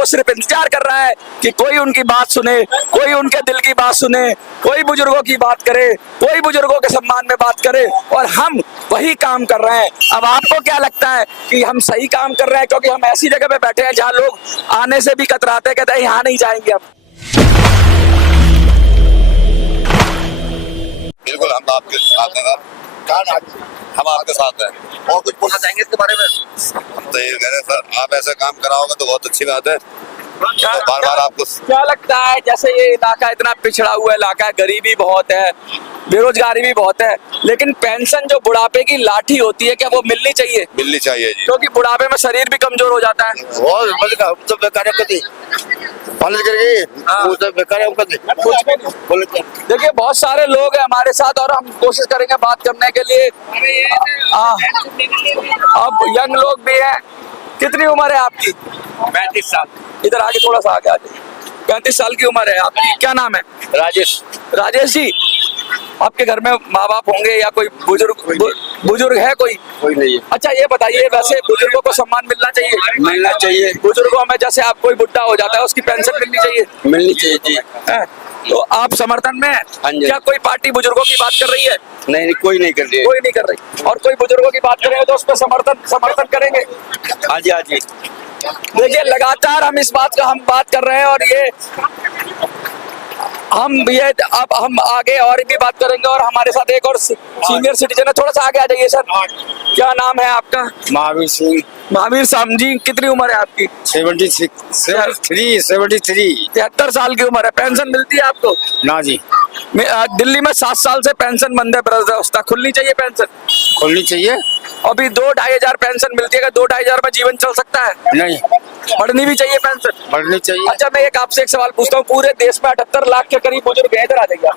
वो सिर्फ इंतजार कर रहा है कि कोई उनकी बात सुने, कोई उनके दिल की बात सुने, कोई बुजुर्गों की बात करे, कोई बुजुर्गों के सम्मान में बात करे, और हम वही काम कर रहे हैं। अब आपको क्या लगता है कि हम सही काम कर रहे हैं? क्योंकि हम ऐसी जगह पे बैठे हैं जहाँ लोग आने से भी कतराते, कहते हैं यहाँ नहीं जाएंगे हम। बिल्कुल हम आपके साथ हैं सर, हम आपके साथ हैं। और कुछ बोलना चाहेंगे इसके बारे में? हम तो ये कह रहे हैं सर, आप ऐसा काम कराओगे तो बहुत अच्छी बात है। तो बार बार आपको क्या लगता है, जैसे ये इलाका इतना पिछड़ा हुआ इलाका है, गरीबी बहुत है, बेरोजगारी भी बहुत है, लेकिन पेंशन जो बुढ़ापे की लाठी होती है, क्या वो मिलनी चाहिए? मिलनी चाहिए जी। क्योंकि बुढ़ापे में शरीर भी कमजोर हो जाता है। देखिए बहुत सारे लोग हैं हमारे साथ और हम कोशिश करेंगे बात करने के लिए। अब यंग लोग भी हैं। कितनी उम्र है आपकी? 35 साल। इधर आगे थोड़ा सा आगे आ जाइए। 35 साल की उम्र है आपकी। क्या नाम है? राजेश। राजेश जी, आपके घर में माँ बाप होंगे या कोई बुजुर्ग है? कोई नहीं है। अच्छा ये बताइए, वैसे बुजुर्गों को सम्मान मिलना चाहिए? मिलना चाहिए। बुजुर्गों में जैसे आप कोई बुढ़ा हो जाता है उसकी पेंशन मिलनी चाहिए? मिलनी चाहिए जी। है? तो आप समर्थन में हैं? हाँ जी। क्या कोई पार्टी बुजुर्गों की बात कर रही है? नहीं, कोई नहीं कर रही है। कोई नहीं कर रही। और कोई बुजुर्गों की बात करें तो उस पर समर्थन करेंगे? हाँ जी, हाँ जी। देखिए लगातार हम इस बात का हम बात कर रहे हैं, और ये अब हम आगे और भी बात करेंगे। और हमारे साथ एक और सीनियर सिटीजन है, थोड़ा सा आगे आ जाइए सर। क्या नाम है आपका? महावीर सिंह। महावीर साहब जी, कितनी उम्र है आपकी? 73। 73 साल की उम्र है। पेंशन मिलती है आपको? ना जी। दिल्ली में 7 साल से पेंशन बंद है। वृद्धावस्था खुलनी चाहिए पेंशन। खोलनी चाहिए। अभी 2-2.5 हजार पेंशन मिलती है। 2-2.5 हजार में जीवन चल सकता है? नहीं, बढ़नी भी चाहिए पेंशन। बढ़नी चाहिए। अच्छा मैं आपसे एक सवाल पूछता हूँ। पूरे देश में 78 लाख के करीब बुजुर्ग हैं, इधर आ जाइए।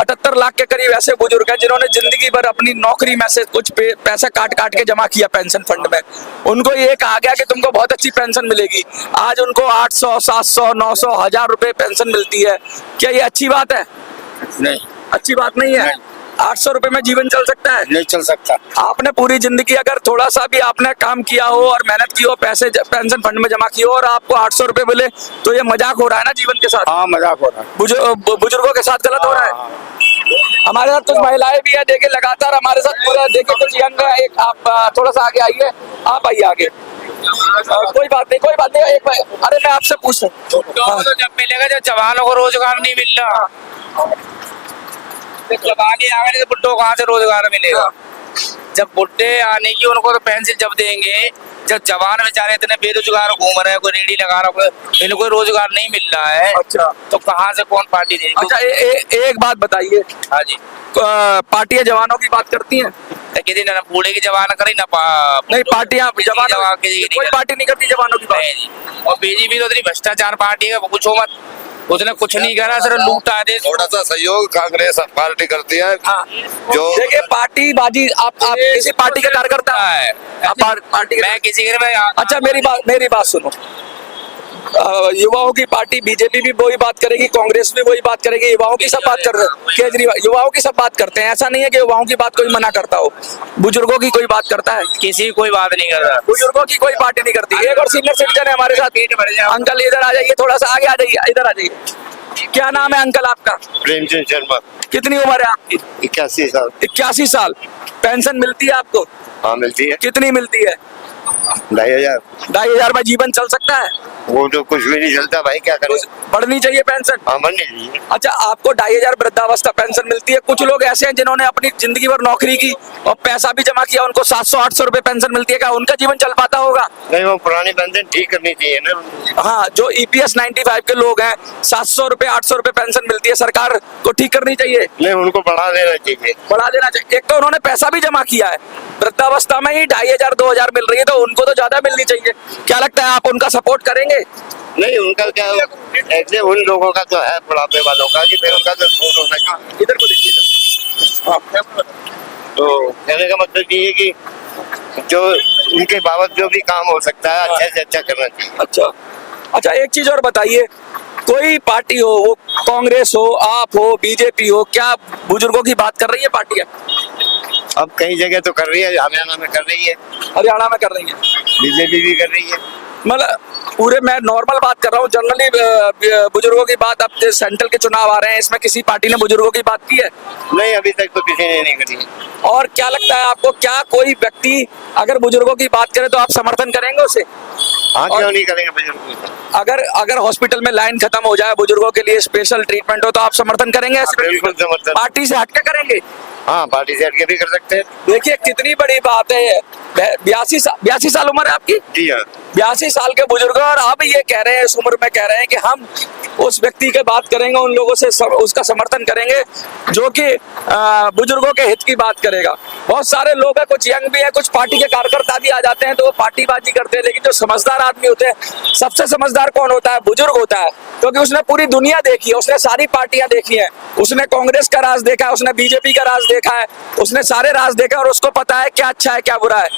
78 लाख के करीब ऐसे बुजुर्ग हैं जिन्होंने जिंदगी भर अपनी नौकरी में से कुछ पैसा काट के जमा किया पेंशन फंड में। उनको ये कहा गया कि तुमको बहुत अच्छी पेंशन मिलेगी। आज उनको 800, 700, 900, 1000 रुपए पेंशन मिलती है। क्या ये अच्छी बात है? नहीं, अच्छी बात नहीं है। 800 रुपए में जीवन चल सकता है? नहीं चल सकता। आपने पूरी जिंदगी अगर थोड़ा सा भी आपने काम किया हो और मेहनत की हो, पैसे पेंशन फंड में जमा किए हो, और आपको 800 रुपए मिले, तो ये मजाक हो रहा है ना जीवन के साथ। हाँ, मजाक हो रहा है। बुजुर्गों के साथ गलत हो रहा है। हमारे साथ कुछ महिलाएं भी है, देखिए लगातार हमारे साथ पूरा। देखिए कुछ यंग है। एक आप थोड़ा सा आगे आइए। आप आइए आगे। कोई बात नहीं, कोई बात नहीं। अरे मैं आपसे पूछ रहा हूँ, जब मिलेगा, जब जवानों को रोजगार नहीं मिल रहा, जवानी आ गए तो बुड्ढों कहाँ से रोजगार मिलेगा? जब बुड्ढे आने की उनको तो पेंशन जब देंगे, जब जवान बेचारे इतने बेरोजगार घूम रहे हैं, कोई रेडी लगा रहा है, इनको रोजगार नहीं मिल रहा है। अच्छा तो कहाँ से कौन पार्टी देगी? अच्छा एक बात बताइए। हाँ जी। पार्टियां जवानों की बात करती हैं? किसी ने बूढ़े की जवान करी ना नहीं, पार्टियां जवानों की कोई पार्टी नहीं करती जवानों की बात। जी। और बीजेपी तो इतनी भ्रष्टाचार पार्टी है, पूछो मत। उसने कुछ नहीं करा, सिर्फ लूटा दे। थोड़ा सा सहयोग कांग्रेस पार्टी करती है। हाँ। जो देखिए पार्टी बाजी, आप किसी पार्टी के कार्यकर्ता है। आप पार्टी के? मैं किसी के अच्छा मेरी बात सुनो। युवाओं की पार्टी बीजेपी भी वही बात करेगी, कांग्रेस भी वही बात करेगी। युवाओं की सब बात कर रहे हैं। केजरीवाल युवाओं की सब बात करते हैं। ऐसा नहीं है कि युवाओं की बात कोई मना करता हो। बुजुर्गों की कोई बात करता है? किसी कोई बात नहीं कर रहा। बुजुर्गों की कोई पार्टी नहीं करती। एक और सीनियर सिटीजन है हमारे साथ। अंकल इधर आ जाइए, थोड़ा सा आगे आ जाइए, इधर आ जाइए। क्या नाम है अंकल आपका? प्रेमचंद शर्मा। कितनी उम्र है आपकी? 81 साल। 81 साल। पेंशन मिलती है आपको? हाँ मिलती है। कितनी मिलती है? 2500। 2500 में जीवन चल सकता है? वो तो कुछ भी नहीं चलता भाई, क्या करें। बढ़नी चाहिए पेंशन। हाँ बढ़नी चाहिए। अच्छा आपको 2500 वृद्धावस्था पेंशन मिलती है। कुछ लोग ऐसे हैं जिन्होंने अपनी जिंदगी भर नौकरी की और पैसा भी जमा किया, उनको 700-800 रुपए पेंशन मिलती है। क्या उनका जीवन चल पाता होगा? नहीं, वो पुरानी पेंशन ठीक करनी चाहिए ना। हाँ, जो EPS 95 के लोग हैं, 700 रुपए 800 रुपए पेंशन मिलती है, सरकार को ठीक करनी चाहिए। नहीं, उनको बढ़ा देना चाहिए। बढ़ा देना चाहिए। एक तो उन्होंने पैसा भी जमा किया है, वृद्धावस्था में ही 2500-2000 मिल रही है, तो उनको तो ज्यादा मिलनी चाहिए। क्या लगता है आप उनका सपोर्ट करेंगे? नहीं, उनका क्या ऐसे उन लोगों का तो है, बुढ़ापे वालों का, कि फिर उनका तो सपोर्ट होना चाहिए। इधर को देखिए। तो कहने का मतलब ये है कि जो उनके बाबत जो भी काम हो सकता है अच्छे से अच्छा करना चाहिए। अच्छा एक चीज और बताइए। कोई पार्टी हो, वो कांग्रेस हो, आप हो, बीजेपी हो, क्या बुजुर्गों की बात कर रही है पार्टियां? अब कई जगह तो कर रही है, हरियाणा में कर रही है, हरियाणा में कर रही है, बीजेपी भी कर रही है। मतलब पूरे मैं नॉर्मल बात कर रहा हूँ, जनरली बुजुर्गों की बात। अब सेंट्रल के चुनाव आ रहे हैं, इसमें किसी पार्टी ने बुजुर्गों की बात की है? नहीं, अभी तक तो किसी ने नहीं करी। और क्या लगता है आपको, क्या कोई व्यक्ति अगर बुजुर्गों की बात करे तो आप समर्थन करेंगे उसे? हाँ, और- क्यों नहीं करेंगे बुजुर्ग? अगर हॉस्पिटल में लाइन खत्म हो जाए, बुजुर्गों के लिए स्पेशल ट्रीटमेंट हो, तो आप समर्थन करेंगे ऐसे व्यक्ति को? बिल्कुल समर्थन। पार्टी से हटके करेंगे? हाँ, पार्टी से हटके भी कर सकते हैं। देखिए कितनी बड़ी बात है ये। 82 साल उम्र है आपकी? जी हाँ। 82 साल के बुजुर्ग हैं और अब ये कह रहे हैं, इस उम्र में कह रहे हैं कि हम उस व्यक्ति के बात करेंगे, उन लोगों से उसका समर्थन करेंगे जो कि बुजुर्गों के हित की बात करेगा। बहुत सारे लोग हैं, कुछ यंग भी है, कुछ पार्टी के कार्यकर्ता भी आ जाते हैं तो वो पार्टीबाजी करते हैं, लेकिन जो समझदार आदमी होते हैं, सबसे समझदार कौन होता है? बुजुर्ग होता है, क्योंकि उसने पूरी दुनिया देखी है, उसने सारी पार्टियां देखी हैं, उसने कांग्रेस का राज देखा है, उसने बीजेपी का राज देखा है, उसने सारे राज देखा है और उसको पता है क्या अच्छा है क्या बुरा है।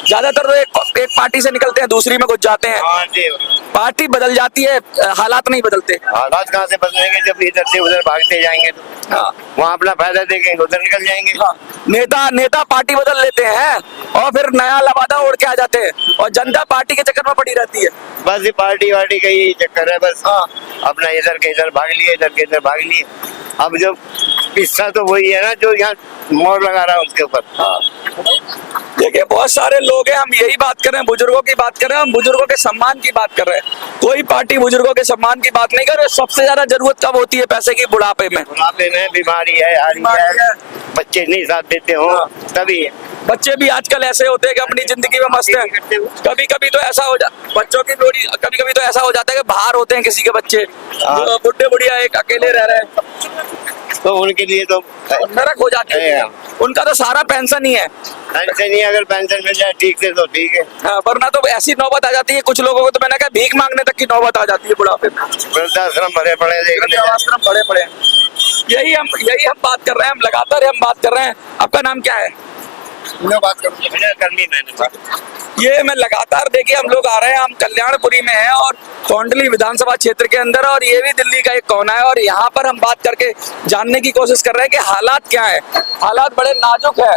ज्यादातर तो एक पार्टी से निकलते हैं, दूसरी में घुस जाते हैं, हाँ जी। पार्टी बदल जाती है, हालात नहीं बदलते। हालात कहाँ से बदलेंगे जब इधर से उधर भागते जाएंगे तो? हाँ। वहाँ अपना फायदा देखेंगे, उधर निकल जाएंगे। हाँ, नेता पार्टी बदल लेते हैं और फिर नया लवादा उड़ के आ जाते हैं और जनता पार्टी के चक्कर में पड़ी रहती है। बस ये पार्टी वार्टी का ही चक्कर है बस। हाँ। अपना इधर के इधर भाग लिए, इधर के इधर भाग लिए। अब जो किस्सा तो वही है ना जो यहाँ मोड़ लगा रहा है उसके ऊपर। देखिए बहुत सारे लोग हैं, हम यही बात कर रहे हैं, बुजुर्गों की बात कर रहे हैं, हम बुजुर्गों के सम्मान की बात कर रहे हैं। कोई पार्टी बुजुर्गों के सम्मान की बात नहीं कर रही। सबसे ज्यादा जरूरत कब होती है पैसे की? बुढ़ापे में। बुढ़ापे में बीमारी है, हारी है, बच्चे नहीं साथ देते हो तभी। बच्चे भी आजकल ऐसे होते हैं कि अपनी जिंदगी में मस्त हैं। कभी कभी तो ऐसा हो बच्चों की जोड़ी कभी कभी तो ऐसा हो जाता है कि बाहर होते हैं किसी के बच्चे, बुढ़े बुढ़िया एक अकेले रह रहे हैं, तो उनके लिए तो नरक हो जाती है। उनका तो सारा पेंशन ही है। पेंशन ही, अगर पेंशन मिल जाए ठीक से तो ठीक है, हाँ, वरना तो ऐसी नौबत आ जाती है कुछ लोगों को, तो मैंने कहा भीख मांगने तक की नौबत आ जाती है बुढ़ापे में। वृद्धाश्रम भरे पड़े हैं, देखने। वृद्धाश्रम बड़े बड़े हैं। यही हम बात कर रहे हैं, हम लगातार हम बात कर रहे हैं। आपका नाम क्या है? बात करनी मैंने। ये मैं लगातार, देखिए हम लोग आ रहे हैं, हम कल्याणपुरी में हैं और कौंडली विधानसभा क्षेत्र के अंदर, और ये भी दिल्ली का एक कोना है, और यहाँ पर हम बात करके जानने की कोशिश कर रहे हैं कि हालात क्या है। हालात बड़े नाजुक है,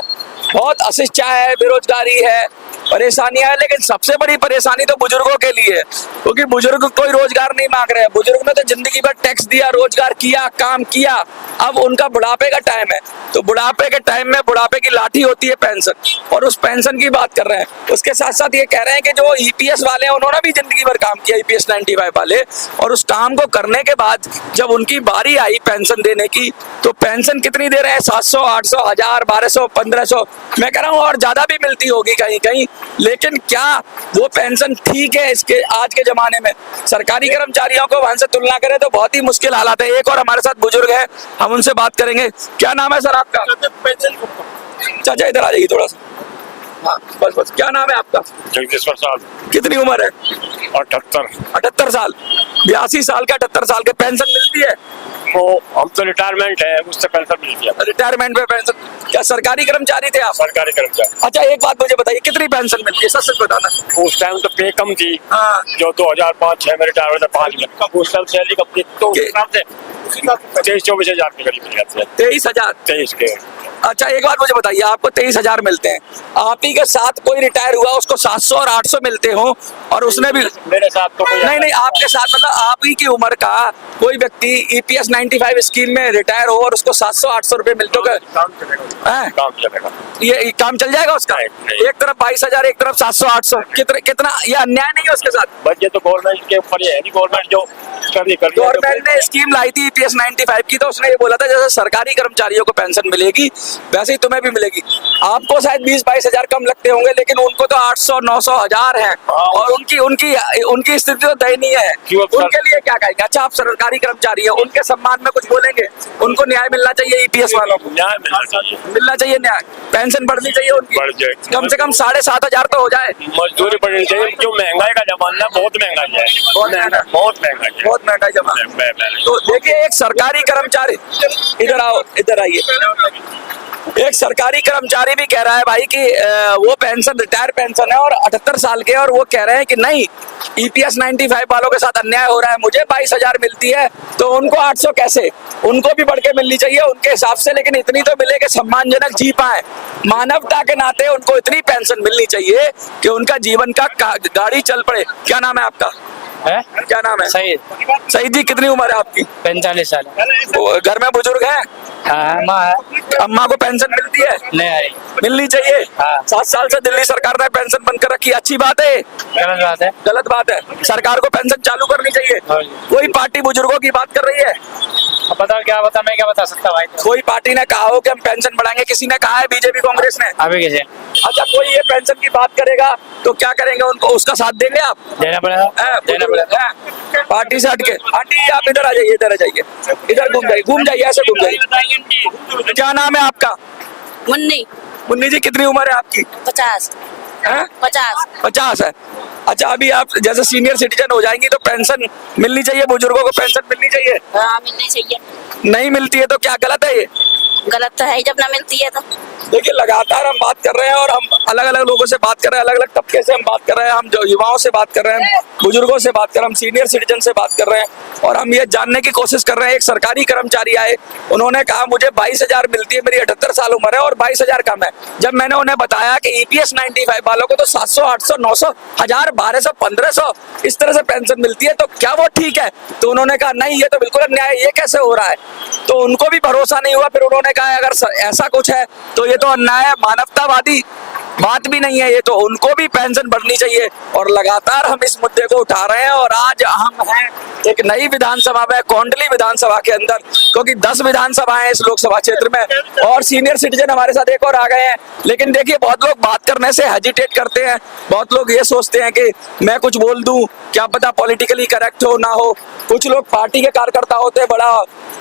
बहुत अशिक्षा है, बेरोजगारी है, परेशानियां है, लेकिन सबसे बड़ी परेशानी तो बुजुर्गों के लिए है, क्योंकि बुजुर्ग कोई रोजगार नहीं मांग रहे हैं। बुजुर्ग ने तो जिंदगी भर टैक्स दिया, रोजगार किया, काम किया, अब उनका बुढ़ापे का टाइम है, तो बुढ़ापे के टाइम में बुढ़ापे की लाठी होती है पेंशन, और उस पेंशन की बात कर रहे हैं। उसके साथ साथ ये कह रहे हैं कि जो ईपीएस वाले हैं उन्होंने भी जिंदगी भर काम किया, ईपीएस 95 वाले, और उस काम को करने के बाद जब उनकी बारी आई पेंशन देने की, तो पेंशन कितनी दे रहे हैं? 700, 800, 1000, 1200, 1500, मैं कह रहा हूँ और ज्यादा भी मिलती होगी कहीं कहीं, लेकिन क्या वो पेंशन ठीक है इसके आज के जमाने में? सरकारी कर्मचारियों को वहां से तुलना करें तो बहुत ही मुश्किल हालात है। एक और हमारे साथ बुजुर्ग है, हम उनसे बात करेंगे। क्या नाम है सर आपका? चाचा इधर आ जाइए थोड़ा सा। हाँ, बस क्या नाम है आपका? जगदीश प्रसाद। कितनी उम्र है? 78। 78 साल। 82 साल का 78 साल के पेंशन मिलती है? वो हम तो रिटायरमेंट है, उससे पेंशन मिलती है। रिटायरमेंट में पेंशन? क्या सरकारी कर्मचारी थे आप? सरकारी कर्मचारी। अच्छा एक बात मुझे बताइए, कितनी पेंशन मिलती है? सच सच बताना। उस टाइम तो पे कम थी, हाँ। जो 2005-06 में रिटायर हुए थे 5 में, उस टाइम सैलरी कम थी, तो उस हिसाब से 23-24 हजार के करीब मिल जाते हैं। 23,000। 23 के। अच्छा एक बात मुझे बताइए, आपको 23,000 मिलते हैं, आप ही के साथ कोई रिटायर हुआ उसको 700 और 800 मिलते हो, और उसने भी मेरे साथ तो कोई नहीं आपके साथ मतलब आप ही की उम्र का कोई व्यक्ति ईपीएस 95 स्कीम में रिटायर हो और उसको 700-800 रुपए मिलते हो, काम चलेगा। हैं? काम चलेगा। ये काम चल जाएगा उसका? नहीं। एक तरफ 22,000, एक तरफ 700-800, कितना ये अन्याय नहीं है उसके साथ? बस ये तो गवर्नमेंट के ऊपर ही है, गवर्नमेंट जो कर रही गवर्नमेंट ने स्कीम लाई थी ईपीएस 95 की, तो उसने ये बोला था जैसे सरकारी कर्मचारियों को पेंशन मिलेगी वैसे ही तुम्हें भी मिलेगी। आपको शायद 20-22 हजार कम लगते होंगे, लेकिन उनको तो 800, 900, 1000 है, और उनकी स्थिति तो दयनीय है। उनके लिए क्या कहेंगे? अच्छा आप सरकारी कर्मचारी है, उनके सम्मान में कुछ बोलेंगे? उनको न्याय मिलना चाहिए, ईपीएस वालों को न्याय मिलना चाहिए, न्याय, पेंशन बढ़नी चाहिए उनकी, बढ़ जाए, कम से कम 7,500 तो हो जाए। मजदूरी बढ़नी चाहिए, क्यों महंगाई का जमाना बहुत महंगाई है, बहुत महंगाई है, बहुत महंगाई जमा। तो देखिए एक सरकारी कर्मचारी, इधर आओ, इधर आइए, एक सरकारी कर्मचारी भी कह रहा है भाई कि वो पेंशन रिटायर पेंशन है और 78 साल के, और वो कह रहे हैं कि नहीं ईपीएस 95 वालों के साथ अन्याय हो रहा है, मुझे 22,000 मिलती है तो उनको 800 कैसे? उनको भी बढ़ के मिलनी चाहिए उनके हिसाब से, लेकिन इतनी तो मिले कि सम्मानजनक जी पाए। मानवता के नाते उनको इतनी पेंशन मिलनी चाहिए कि उनका जीवन का गाड़ी चल पड़े। क्या नाम है आपका? है क्या नाम है? सही सईद जी, कितनी उम्र है आपकी? 45 साल वो घर में बुजुर्ग हैं? हाँ माँ है अम्मा को पेंशन मिलती है? नहीं आई मिलनी चाहिए। हाँ। 7 साल से दिल्ली सरकार ने पेंशन बंद कर रखी है, अच्छी बात है? गलत बात है गलत बात है। सरकार को पेंशन चालू करनी चाहिए। हाँ। कोई पार्टी बुजुर्गों की बात कर रही है? अब बताओ क्या बता, मैं क्या बता सकता भाई? कोई पार्टी ने कहा हो कि हम पेंशन बढ़ाएंगे? किसी ने कहा है? बीजेपी कांग्रेस ने? अभी कैसे अच्छा, कोई ये पेंशन की बात करेगा तो क्या करेंगे? उनको उसका साथ देंगे आप? देना पड़ेगा हैं? देना पड़ेगा हैं? पार्टी से हटके। आंटी आप इधर आ जाइए, इधर आ जाइए, इधर घूम जाइए, ऐसे घूम जाइए। क्या नाम है आपका? मुन्नी। मुन्नी जी, कितनी उम्र है आपकी? 50 हैं? 50 50 है। अच्छा, अभी आप जैसे सीनियर सिटीजन हो जाएंगी तो पेंशन मिलनी चाहिए, बुजुर्गों को पेंशन मिलनी चाहिए। हाँ मिलनी चाहिए। नहीं मिलती है तो क्या गलत है ये? गलत तो है ही जब ना मिलती है तो। देखिए, लगातार हम बात कर रहे हैं और हम अलग अलग लोगों से बात कर रहे हैं, अलग अलग तबके से हम बात कर रहे हैं, हम जो युवाओं से बात कर रहे हैं, बुजुर्गों से बात कर रहे हैं, हम सीनियर सिटीजन से बात कर रहे हैं और हम ये जानने की कोशिश कर रहे हैं। एक सरकारी कर्मचारी आए, उन्होंने कहा मुझे 22,000 मिलती है, मेरी 78 साल उम्र है और 22,000 कम है। जब मैंने उन्हें बताया कि EPS 95 वालों को तो 700, 800, 900, 1000, 1200, 1500 इस तरह से पेंशन मिलती है, तो क्या वो ठीक है? तो उन्होंने कहा नहीं, ये तो बिल्कुल अन्याय है, ये कैसे हो रहा है? तो उनको भी भरोसा नहीं हुआ। फिर उन्होंने कहा अगर ऐसा कुछ है तो ये तो अन्याय है, मानवतावादी बात भी नहीं है ये, तो उनको भी पेंशन बढ़नी चाहिए। और लगातार हम इस मुद्दे को उठा रहे हैं और आज हम हैं एक नई विधानसभा में, कोंडली विधानसभा के अंदर, क्योंकि 10 विधानसभाएं इस लोकसभा क्षेत्र में और सीनियर सिटीजन हमारे साथ एक और आ गए हैं। लेकिन देखिए, बहुत लोग बात करने से हेजिटेट करते हैं, बहुत लोग ये सोचते हैं कि मैं कुछ बोल दूं, क्या पता पॉलिटिकली करेक्ट हो ना हो। कुछ लोग पार्टी के कार्यकर्ता होते हैं, बड़ा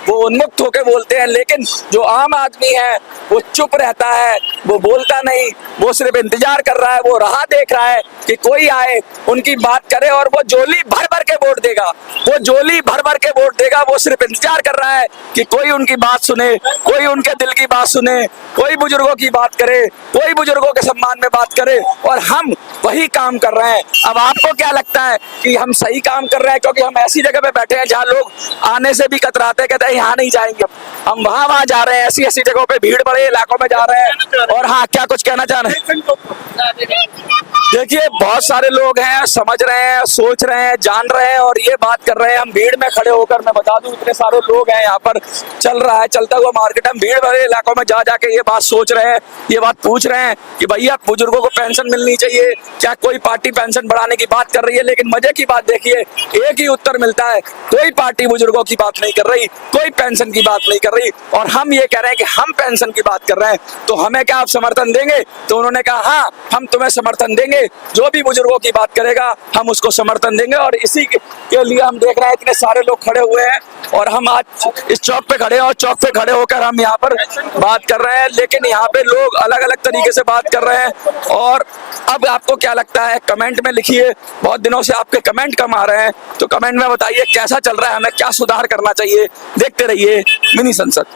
वो उन्मुक्त होकर बोलते हैं, लेकिन जो आम आदमी है वो चुप रहता है, वो बोलता नहीं, वो सिर्फ इंतजार कर रहा है, वो राह देख रहा है कि कोई आए, उनकी बात करे और वो झोली भर भर के वोट देगा, वो झोली भर भर के वोट देगा। वो सिर्फ इंतजार कर रहा है कि कोई उनकी बात सुने, कोई उनके दिल की बात सुने, कोई बुजुर्गों की बात करे, कोई बुजुर्गों के सम्मान में बात करे, और हम वही काम कर रहे हैं। अब आपको क्या लगता है कि हम सही काम कर रहे हैं? क्योंकि हम ऐसी जगह पे बैठे हैं जहाँ लोग आने से भी कतराते, कहते हैं यहाँ नहीं जाएंगे, हम वहाँ जा रहे हैं, ऐसी ऐसी जगहों पे, भीड़ बड़े इलाकों में जा रहे हैं। और हाँ, क्या कुछ कहना चाह रहे हैं? देखिए, बहुत सारे लोग हैं, समझ रहे हैं, सोच रहे हैं, जान रहे हैं और ये बात कर रहे हैं। हम भीड़ में खड़े होकर, मैं बता दूं, इतने सारे लोग हैं यहाँ पर, चल रहा है चलता हुआ मार्केट, हम भीड़ भरे इलाकों में जा जाके ये बात सोच रहे हैं, ये बात पूछ रहे हैं कि भैया बुजुर्गों को पेंशन मिलनी चाहिए, क्या कोई पार्टी पेंशन बढ़ाने की बात कर रही है? लेकिन मजे की बात देखिए, एक ही उत्तर मिलता है, कोई पार्टी बुजुर्गों की बात नहीं कर रही, कोई पेंशन की बात नहीं कर रही। और हम ये कह रहे हैं कि हम पेंशन की बात कर रहे हैं, तो हमें क्या आप समर्थन देंगे? तो उन्होंने कहा हाँ, हम तुम्हें समर्थन देंगे, जो भी बुजुर्गों की बात करेगा हम उसको समर्थन देंगे। और इसी के लिए हम देख रहे हैं इतने सारे लोग खड़े हुए हैं और हम आज इस चौक पे खड़े हैं और चौक पे खड़े होकर हम यहाँ पर बात कर रहे हैं। लेकिन यहाँ पे लोग अलग अलग तरीके से बात कर रहे हैं। और अब आपको क्या लगता है, कमेंट में लिखिए। बहुत दिनों से आपके कमेंट कम आ रहे हैं, तो कमेंट में बताइए कैसा चल रहा है, हमें क्या सुधार करना चाहिए। देखते रहिए मिनी संसद।